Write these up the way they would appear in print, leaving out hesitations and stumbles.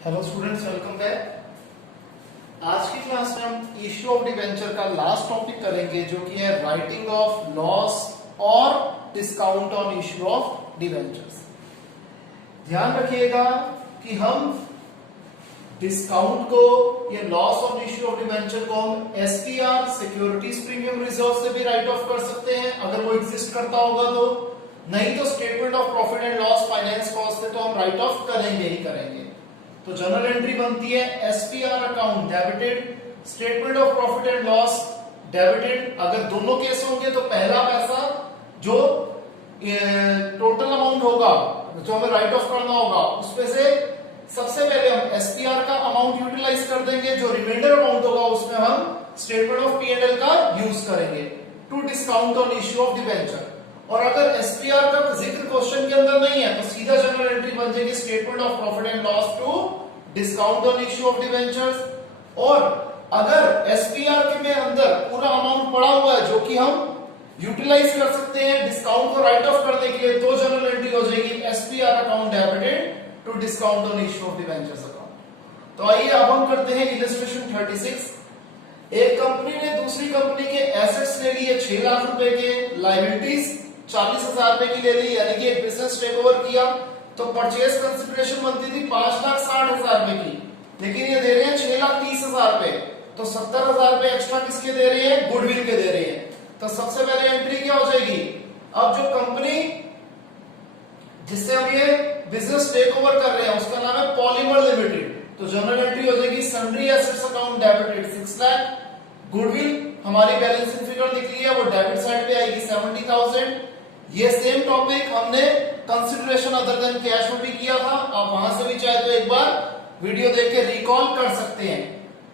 Hello students, welcome back. आज की class में हम इश्यू ऑफ डिबेंचर का लास्ट टॉपिक करेंगे, जो कि है राइटिंग ऑफ लॉस और discount on issue of debentures. ध्यान रखिएगा कि हम डिस्काउंट को या loss of issue of debenture को हम एसपीआर सिक्योरिटीज प्रीमियम रिजर्व से भी राइट ऑफ कर सकते हैं अगर वो एग्जिस्ट करता होगा तो, नहीं तो statement of profit and loss finance cost से तो हम राइट ऑफ करेंगे ही करेंगे। तो जर्नल एंट्री बनती है SPR account debited, statement of profit and loss debited. अगर दोनों केस होंगे तो पहला पैसा जो टोटल अमाउंट होगा जो हमें राइट ऑफ करना होगा उसमें से सबसे पहले हम एसपीआर का अमाउंट यूटिलाइज कर देंगे, जो रिमाइंडर अमाउंट होगा उसमें हम स्टेटमेंट ऑफ पी&एल का यूज करेंगे to discount on issue of debenture. और अगर एसपीआर का जिक्र क्वेश्चन के अंदर नहीं है तो सीधा जनरल एंट्री बन जाएगी statement of profit and loss to discount on issue of debentures. और अगर एसपीआर के में अंदर पूरा अमाउंट पड़ा हुआ है जो कि हम यूटिलाइज कर सकते हैं डिस्काउंट को राइट ऑफ करने के लिए, तो जनरल एंट्री हो जाएगी SPR account debited to discount on issue of debentures account. तो आइए अब हम करते हैं इलस्ट्रेशन 36। एक कंपनी ने दूसरी कंपनी के एसेट्स ले लिए 6 लाख रुपए के, लायबिलिटीज 40,000 रुपए की ले ली, यानी कि एक बिजनेस टेक ओवर किया तो परचेज कंसिडरेशन बनती थी 5,60,000 रुपए की, लेकिन ये दे रहे हैं 6,30,000 रुपए, तो 70,000 रुपए एक्स्ट्रा किसके दे रहे हैं? गुडविल के दे रहे हैं। तो सबसे पहले एंट्री क्या हो जाएगी? अब जो कंपनी जिससे हम ये बिजनेस टेक ओवर कर रहे हैं उसका नाम है पॉलीमर लिमिटेड, तो जनरल एंट्री हो जाएगी sundry assets account debited 6 lakh, goodwill हमारी बैलेंसिंग फिगर निकली है वो डेबिट साइड पे आएगी 70,000। ये सेम टॉपिक हमने कंसिडरेशन अदर देन कैश में भी किया था, आप वहां से भी चाहे तो एक बार वीडियो देख के रिकॉल कर सकते हैं।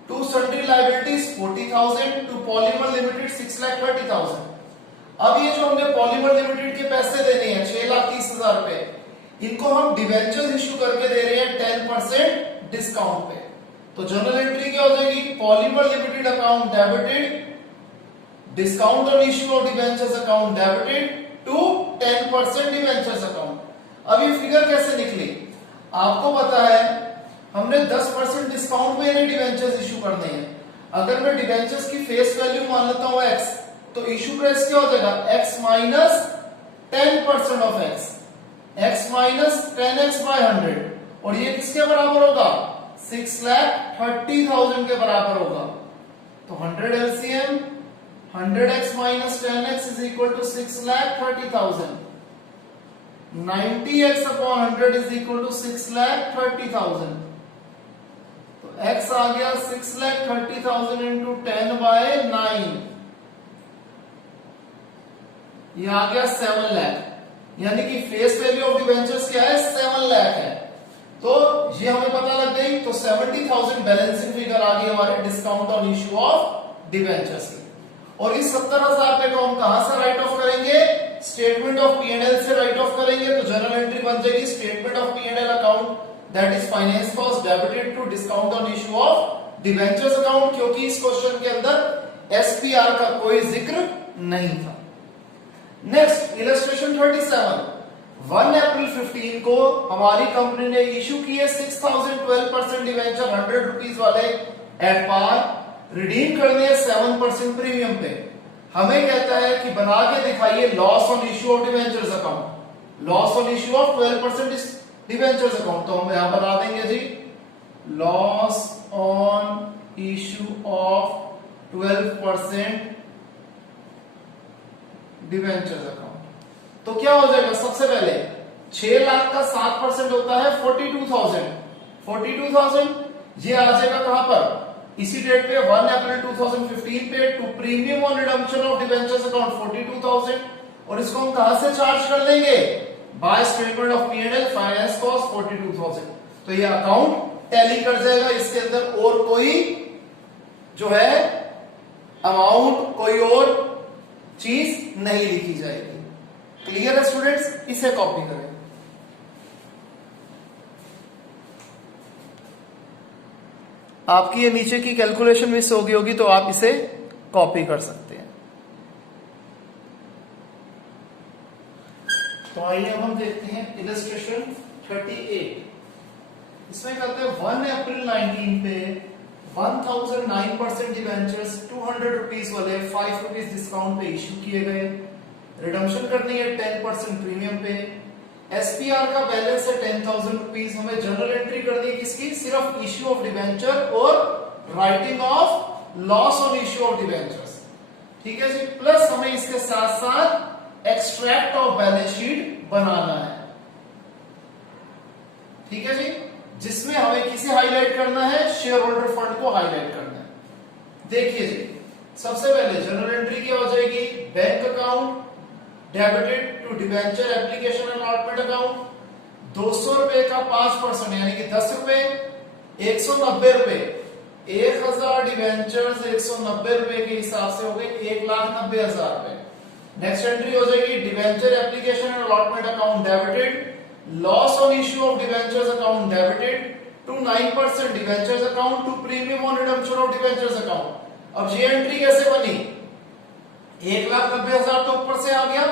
To sundry liabilities 40,000, to polymer limited 6,30,000। अब ये जो हमने पॉलीमर लिमिटेड के पैसे देने हैं 6,30,000 रुपए, इनको हम डिवेंचर्स इश्यू करके दे रहे हैं 10% डिस्काउंट पे। तो जनरल एंट्री क्या हो जाएगी? Polymer limited account debited, discount on issue of debentures account debited to 10% debentures account. अब ये फिगर कैसे निकली? आपको पता है हमने 10% डिस्काउंट में इन्हें डिवेंचर्स इश्यू करने हैं। अगर मैं डिवेंचर्स की फेस वैल्यू मान लेता हूं x, तो इश्यू प्राइस क्या हो जाएगा? x minus 10% of x, x minus 10x by 100, और ये किसके बराबर होगा? 6,30,000 के बराबर होगा। तो 100 LCM 100x minus 10x is equal to 6,30,000. 90x upon 100 is equal to 6,30,000. तो x आ गया 6,30,000 into 10 by 9, ये आ गया 7 लाख, यानी कि फेस वैल्यू ऑफ डिवेंचर्स क्या है? 7 लाख है। तो ये हमें पता लग गई। तो 70,000 बैलेंसिंग फिगर आ गई हमारे discount on issue of debentures की। और इस 70,000 रुपए को हम कहां से राइट ऑफ करेंगे? स्टेटमेंट ऑफ पी&एल से राइट ऑफ करेंगे। तो जनरल एंट्री बन जाएगी statement of P and L account that is finance cost debited to discount on issue of debentures account, क्योंकि इस क्वेश्चन के अंदर एसपीआर का कोई जिक्र नहीं था। Next illustration 37। 1 अप्रैल 15 को हमारी कंपनी ने इश्यू किए 6,012% डिवेंचर 100 रुपीज वाले एट पार, रिडीम करने 7% प्रीमियम पे। हमें कहता है कि बना के दिखाइए loss on issue of debentures account, loss on issue of 12% debentures account. तो हम यहां बना देंगे जी loss on issue of 12% debentures account. तो क्या हो जाएगा? सबसे पहले 6 लाख का 7% होता है 42,000, 42,000 ये आ जाएगा कहां पर? इसी डेट पे 1 अप्रैल 2015 पे to premium on redemption of debentures account 42,000, और इसको हम कहां से चार्ज कर देंगे? By statement of P and L finance cost 42,000। तो ये अकाउंट टैली कर जाएगा, इसके अंदर और कोई जो है अमाउंट, कोई और चीज नहीं लिखी जाएगी। क्लियर है स्टूडेंट्स? इसे कॉपी करें। आपकी ये नीचे की कैलकुलेशन मिस होगी होगी तो आप इसे कॉपी कर सकते हैं। तो आइए अब हम देखते हैं इलस्ट्रेशन 38। इसमें कहते हैं 1 अप्रैल 19 पे 1009% डिवेंचर्स 200 रुपीस वाले 5 रुपीस डिस्काउंट पे इश्यू किए गए। रिडम्पशन करनी है 10% प्रीमियम पे। एसपीआर का बैलेंस है 10,000 रुपीस। हमें जर्नल एंट्री करनी है किसकी? सिर्फ इश्यू ऑफ डिवेंचर और writing of loss on issue of debentures. ठीक है जी। प्लस हमें इसके साथ साथ एक्सट्रैक्ट ऑफ बैलेंस शीट बनाना है। ठीक है जी, जिसमें हमें किसे हाईलाइट करना है? शेयर होल्डर फंड को हाईलाइट करना है। देखिए जी, सबसे पहले जनरल एंट्री क्या हो जाएगी? Bank account debited to debenture application allotment account 200 रुपए का 5% यानी कि 10 रुपए 190 रुपए 1000 डिवेंचर्स 190 रुपए के हिसाब से हो गए 1,90,000 रुपए। नेक्स्ट एंट्री हो जाएगी debenture application allotment account debited loss on issue of debentures account debited to 9% debentures account to premium on redemption of debentures account. अब ये एंट्री कैसे बनी? 1,90,000 तो ऊपर से आ गया,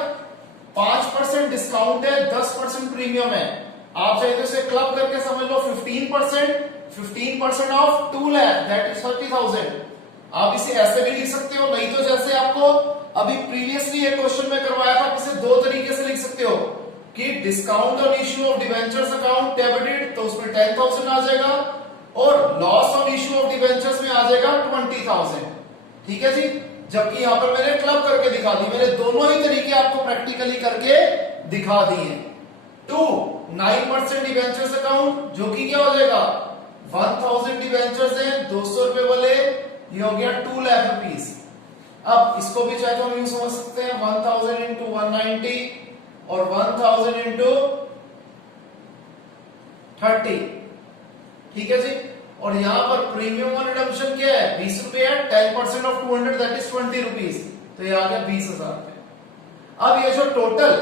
5% डिस्काउंट है, 10% प्रीमियम है। आप चाहे तो इसे क्लब करके समझ लो 15% ऑफ 2 लाख दैट इज 30,000। आप इसे ऐसे भी लिख सकते हो, नहीं तो जैसे आपको अभी प्रीवियसली एक क्वेश्चन में करवाया था, इसे दो तरीके से लिख सकते हो कि discount on issue of debentures account debited तो उसमें 10,000 आ जाएगा और loss on issue of debentures में आ जाएगा 20,000। ठीक है जी। जबकि यहां पर मैंने क्लब करके दिखा दी, मैंने दोनों ही तरीके आपको प्रैक्टिकली करके दिखा दिए। 9% डिवेंचर्स अकाउंट जो कि क्या हो जाएगा? 1000 डिवेंचर्स हैं 200 रुपए वाले, ये हो गया 2 लाख रुपीस। अब इसको भी चाहे तो हम यूं समझ सकते हैं 1000 इंटू 190 और 1000 इंटू 30। ठीक है जी। और यहां पर प्रीमियम ऑन रिडम्पशन क्या है? 20 रुपए है, 10% ऑफ 200 दैट इज 20 रुपीस, तो ये आ गया 20,000 रुपए। अब ये जो टोटल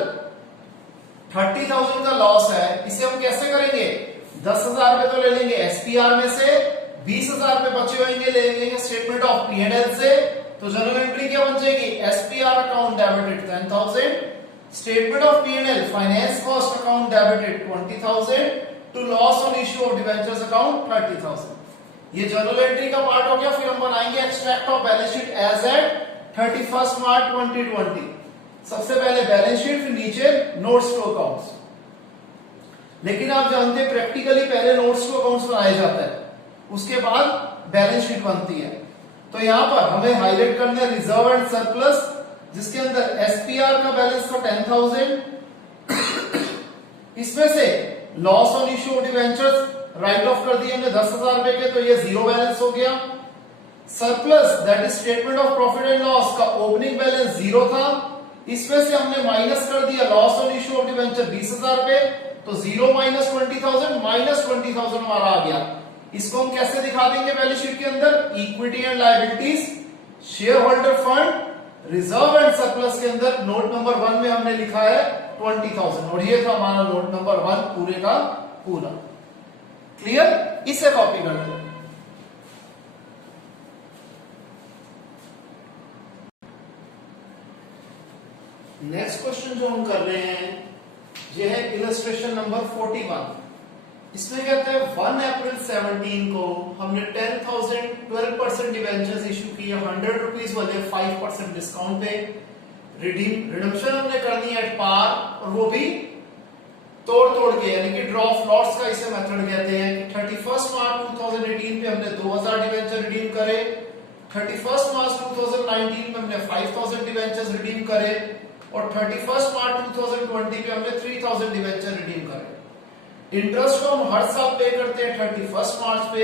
30,000 का लॉस है इसे हम कैसे करेंगे? 10,000 रुपए तो ले लेंगे एसपीआर में से, 20,000 रुपए बचे होंगे ले लेंगे स्टेटमेंट ऑफ पी&एल से। तो जनरल एंट्री क्या बन जाएगी? SPR account debited 10,000, statement of P and L finance cost account debited 20,000 to loss on issue of debentures account 30,000। ये जर्नल एंट्री का पार्ट हो गया। फिर हम बनाएंगे extract of balance sheet as at 31 March 2020। सबसे पहले बैलेंस शीट, फिर नीचे नोट्स टू अकाउंट्स। लेकिन आप जानते हैं प्रैक्टिकली पहले नोट्स टू अकाउंट्स बनाया जाता है, उसके बाद बैलेंस शीट बनती है। तो यहां पर हमें हाईलाइट करना है रिजर्व एंड सरप्लस, जिसके अंदर एसपीआर का बैलेंस था 10,000, इसमें से loss on issue of debentures right off कर दिए हमने 10,000 रुपए के, तो ये जीरो बैलेंस हो गया। Surplus that is statement of profit and loss का ओपनिंग बैलेंस जीरो था, इसमें से हमने माइनस कर दिया loss on issue of debenture 20,000 रुपए, तो 0 माइनस 20,000 माइनस 20,000 हमारा आ गया। इसको हम कैसे दिखा देंगे बैलेंस शीट के अंदर? Equity and liabilities, share holder fund, reserve and surplus के अंदर नोट नंबर 1 में हमने लिखा है 20,000 और ये था हमारा नोट नंबर 1 पूरे का पूरा। क्लियर? इसे कॉपी कर दो। नेक्स्ट क्वेश्चन जो हम कर रहे हैं ये है इलस्ट्रेशन नंबर 41। इसमें कहते हैं 1 अप्रैल 17 को हमने 10,000 12% डिवेंचर्स इश्यू किए 100 रुपीस वाले 5% डिस्काउंट पे। रिडम्पशन हमने करनी है एट पार, और वो भी तोड़ के, यानी कि ड्रॉ ऑफ लॉट्स का इसे मेथड कहते हैं कि 31 मार्च 2018 पे हमने 2000 डिवेंचर रिडीम करे, 31 मार्च 2019 में हमने 5000 डिवेंचर्स रिडीम करे और 31 मार्च 2020 पे हमने 3000 डिवेंचर रिडीम करे। इंटरेस्ट को हम हर साल पे करते हैं 31 मार्च पे।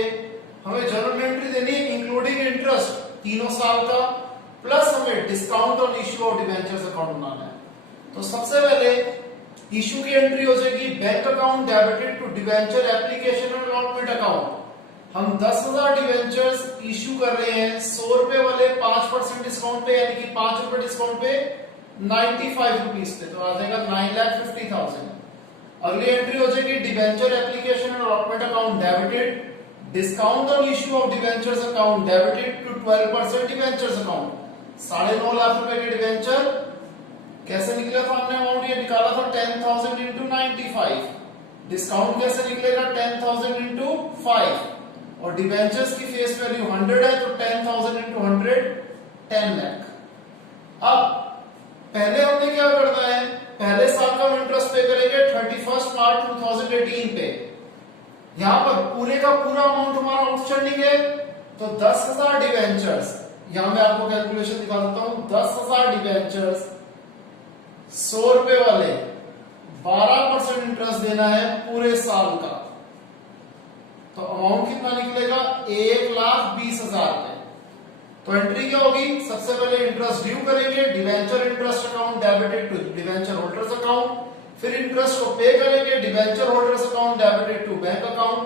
हमें जर्नल एंट्री देनी है इंक्लूडिंग इंटरेस्ट तीनों साल का, प्लस हमें discount on issue of debentures account बनाना है। तो सबसे पहले इश्यू की एंट्री हो जाएगी bank account debited to debenture application and allotment account. हम 10,000 डिवेंचर्स इश्यू कर रहे हैं 100 रुपए वाले 5% डिस्काउंट पे, यानी कि 5 रुपए डिस्काउंट पे 95 रुपीस पे, तो आ जाएगा 9,50,000। अगली एंट्री हो जाएगी debenture application and allotment account debited discount on issue of debentures account debited to 12% debentures account. 9.5 lakh रुपए के डिवेंचर कैसे निकला था हमने अमाउंट, ये निकाला था 10,000 इंटू 95 डिस्काउंट कैसे निकलेगा 10,000 इंटू 5 और डिबेंचर्स की फेस वैल्यू 100 है तो 10,000 इंटू 100 10 लाख। अब पहले हमने क्या करना है, पहले साल का इंटरेस्ट पे करेंगे 31 मार्च 2018 पे। यहां पर पूरे का पूरा अमाउंट हमारा आउटस्टैंडिंग है तो 10,000 डिबेंचर्स, यहां मैं आपको कैलकुलेशन दिखा देता हूं, 10,000 डिबेंचर्स 100 रुपए वाले 12% इंटरेस्ट देना है पूरे साल का, तो अमाउंट कितना निकलेगा 1,20,000 रुपए। तो एंट्री क्या होगी, सबसे पहले इंटरेस्ट ड्यू करेंगे, debenture interest account debited to debenture holders account, फिर इंटरेस्ट को पे करेंगे debenture holders account debited to bank account,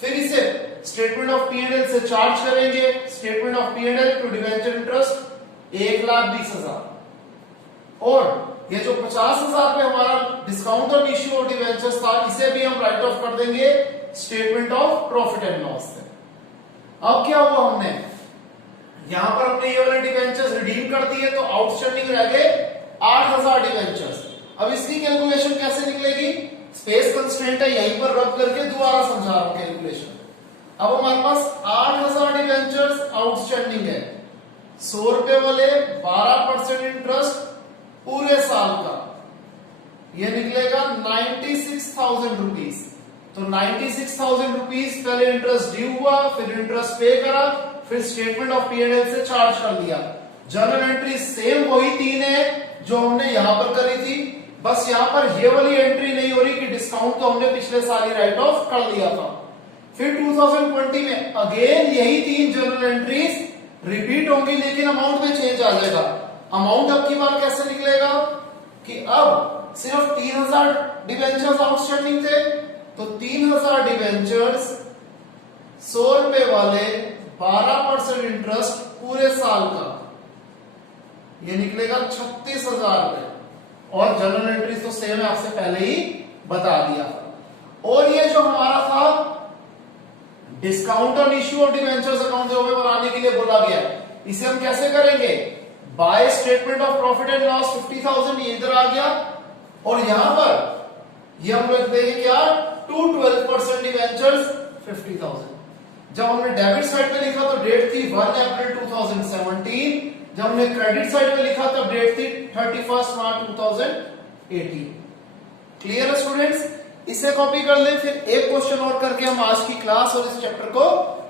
फिर इसे स्टेटमेंट ऑफ P&L से चार्ज करेंगे, statement of P&L to debenture interest 1,20,000, और ये जो 50,000 पे हमारा discount on issue of debentures था इसे भी हम राइट ऑफ कर देंगे statement of profit and loss से। अब क्या हुआ, हमने यहां पर हमने ये वाले डिबेंचर्स रिडीम कर दिए तो आउटस्टैंडिंग रह गए 8,000 डिबेंचर्स। अब इसकी कैलकुलेशन कैसे निकलेगी, स्पेस कंस्ट्रेंट है यहीं पर रब करके दोबारा समझा रहा हूं कैलकुलेशन। अब हमारे पास 8,000 डिबेंचर्स आउटस्टैंडिंग है, 100 रुपए वाले 12% इंटरेस्ट पूरे साल का, ये निकलेगा 96,000 रुपीज। तो 96,000 रुपीज पहले इंटरेस्ट ड्यू हुआ, फिर इंटरेस्ट पे करा, फिर स्टेटमेंट ऑफ P&L से चार्ज कर दिया। जर्नल एंट्री सेम वही 3 है जो हमने यहां पर करी थी, बस यहां पर ये वाली एंट्री नहीं हो रही कि डिस्काउंट तो हमने पिछले साल ही राइट ऑफ कर लिया था। फिर 2020 में अगेन यही 3 जर्नल एंट्रीज रिपीट होंगी, लेकिन अमाउंट में चेंज आ जाएगा। अमाउंट अब की बार कैसे निकलेगा कि अब सिर्फ 3,000 डिबेंचर्स आउटस्टैंडिंग थे, तो 3,000 डिबेंचर्स 100 रुपए वाले 12% इंटरेस्ट पूरे साल का, ये निकलेगा 36,000 रुपए, और जनरल एंट्रीज तो सेम है, आपसे पहले ही बता दिया। और ये जो हमारा था discount on issue of debentures account जो हमें बनाने के लिए बोला गया, इसे हम कैसे करेंगे, bye statement of profit and loss 50,000 ये इधर आ गया, और यहां पर ये हम लिख देंगे क्या, टू 12% डिबेंचर्स 50,000। जब हमने डेबिट साइड पे लिखा तो डेट थी 1 अप्रैल 2017, जब हमने क्रेडिट साइड पे लिखा तब डेट थी 31 मार्च 2018। क्लियर है स्टूडेंट्स, इसे कॉपी कर ले, फिर एक क्वेश्चन और करके हम आज की क्लास और इस चैप्टर को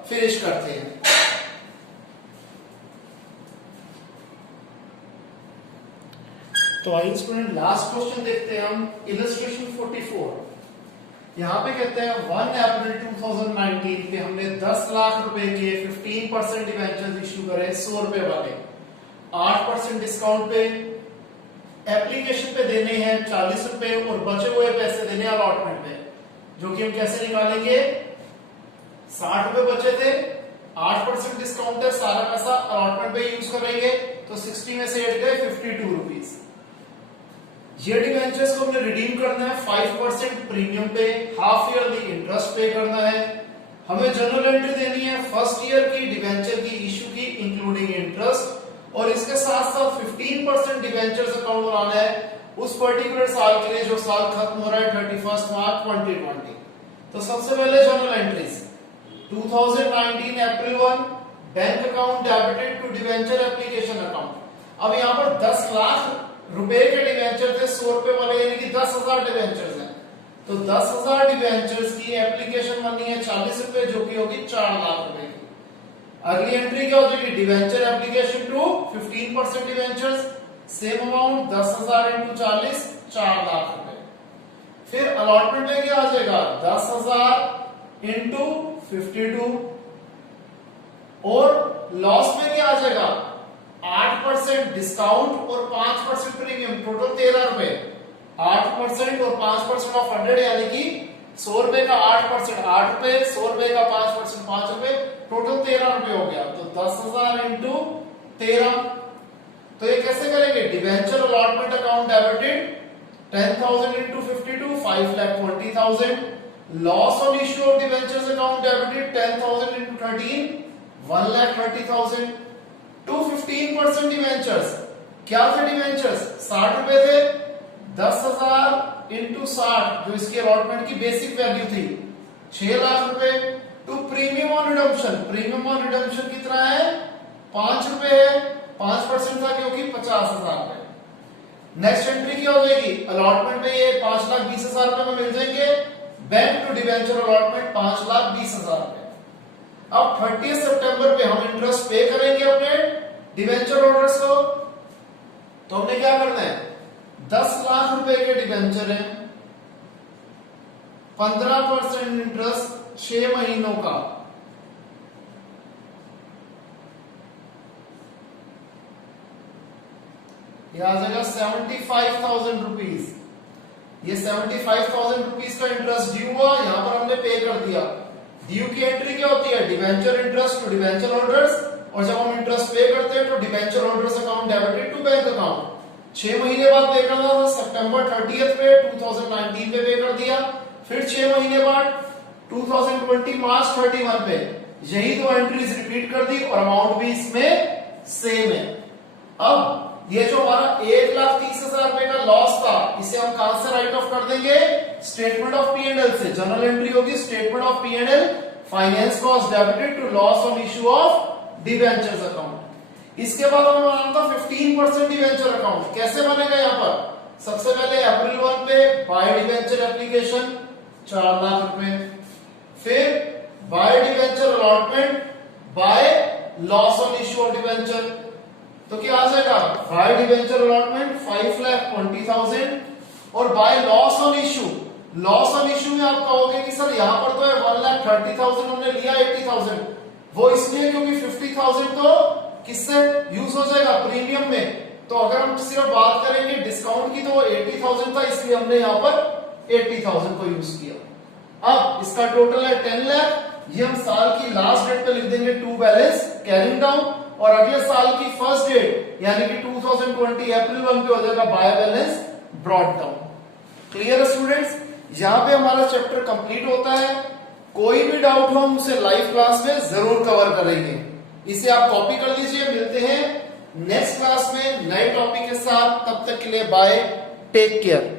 फिनिश करते हैं। तो आइए स्टूडेंट लास्ट क्वेश्चन देखते हैं हम, इलस्ट्रेशन 44। यहां पे कहते हैं 1 अप्रैल 2019 पे हमने 10 लाख रुपए के 15% डिबेंचर्स इश्यू करे 100 रुपए वाले, 8% डिस्काउंट पे, एप्लीकेशन पे देने हैं 40 रुपए और बचे हुए पैसे देने अलॉटमेंट पे, जो कि हम कैसे निकालेंगे, 60 रुपए बचे थे, 8% डिस्काउंट है, सारा पैसा अलॉटमेंट पे यूज करेंगे, तो 60 में से 8 गए 52 रुपीज। ये डिबेंचर्स को हमने रिडीम करना है 5% प्रीमियम पे, हाफ ईयरली इंटरेस्ट पे करना है। हमें जर्नल एंट्री देनी है फर्स्ट ईयर की डिबेंचर की इश्यू की इंक्लूडिंग इंटरेस्ट, और इसके साथ साथ 15% डिबेंचर्स अकाउंट बनाना है उस पर्टिकुलर साल के लिए जो साल खत्म हो रहा है 31 मार्च 2020। तो सबसे पहले journal entries 2019 April 1 bank account debited to debenture application account. अब यहाँ पर 10 लाख रुपए के डिबेंचर थे 100 रुपए वाले, यानी कि 10,000 डिबेंचर्स हैं, तो 10,000 डिबेंचर्स की एप्लीकेशन मनी है 40 रुपए, जो कि होगी 4 लाख रुपए की। अगली एंट्री क्या हो जाएगी, debenture application to 15% debentures, same amount 10,000 into 40 4 lakh रुपए। फिर अलॉटमेंट में क्या आ जाएगा, 10,000 इंटू 52, और लॉस में क्या आ जाएगा, 8% डिस्काउंट और 5% प्रीमियम, टोटल 13 रुपए, 8% और 5% ऑफ 100, यानी कि 100 रुपए का 8% 8 रुपए, 100 रुपए का 5% 5 रुपए, टोटल 13 रुपए हो गया। तो 10,000 इंटू 13, तो ये कैसे करेंगे, debenture allotment account debited 10,000 into 52 5,20,000, loss on issue of debentures account debited 10,000 into 13 1,30,000 to 15% debentures. क्या थे डिबेंचर्स, 60 रुपए थे, 10,000 इंटू 60 जो इसकी अलॉटमेंट की बेसिक वैल्यू थी 6 लाख रुपए to premium on redemption. Premium on redemption कितना है 5 रुपए है, 5% था क्योंकि 50,000 रुपए। नेक्स्ट एंट्री क्या हो जाएगी अलॉटमेंट में ये 5,20,000 रुपए में मिल जाएंगे, बैंक टू डिवेंचर अलॉटमेंट 5,20,000 रुपए। अब 30 सितंबर पे हम इंटरेस्ट पे करेंगे अपने डिवेंचर होल्डर्स को, तो हमने क्या करना है 10 लाख रुपए के डिवेंचर है, 15% इंटरेस्ट 6 महीनों का, यह आ जाएगा 75,000 रुपीज। ये 75,000 रुपीज का इंटरेस्ट ड्यू हुआ, यहां पर हमने पे कर दिया। ड्यू की एंट्री क्या होती है debenture interest to debenture holders, और जब हम इंटरेस्ट पे करते हैं तो debenture holders account debited to bank account. 6 महीने बाद पे करना था, सितंबर 30 पे 2019 में पे कर दिया, फिर 6 महीने बाद 2020 मार्च 31 पे यही दो एंट्रीज रिपीट कर दी और अमाउंट भी इसमें सेम है। अब ये जो हमारा 1,30,000 रुपए का लॉस था इसे हम कहां से राइट ऑफ कर देंगे statement of P and L से। जनरल एंट्री होगी statement of P and L, finance cost debited to loss on issue of debentures account. इसके बाद हमें बनाना था 15% डिवेंचर अकाउंट। कैसे बनेगा यहाँ पर सबसे पहले अप्रैल 1 पे बाय डिवेंचर एप्लीकेशन 4 लाख रुपए, फिर by debenture allotment by loss on issue of debenture, तो क्या आ जाएगा बाय डिवेंचर अलॉटमेंट 5,20,000 और by loss on issue. Loss on issue में आप कहोगे कि सर यहां पर तो है 1,30,000 हमने लिया 80,000, वो इसलिए क्योंकि 50,000 तो किससे यूज हो जाएगा प्रीमियम में, तो अगर हम सिर्फ बात करेंगे डिस्काउंट की तो वो 80,000 था, इसलिए हमने यहां पर 80,000 को यूज किया। अब इसका टोटल है 10 लाख, ये हम साल की लास्ट डेट पे लिख देंगे टू बैलेंस कैरिंग डाउन, और अगले साल की फर्स्ट डेट यानी कि 2020 अप्रैल 1 पे हो जाएगा by balance brought down. Clear है स्टूडेंट्स, यहां पे हमारा चैप्टर कंप्लीट होता है। कोई भी डाउट हो हम उसे लाइव क्लास में जरूर कवर करेंगे, इसे आप कॉपी कर लीजिए। मिलते हैं नेक्स्ट क्लास में नए टॉपिक के साथ, तब तक के लिए बाय, टेक केयर।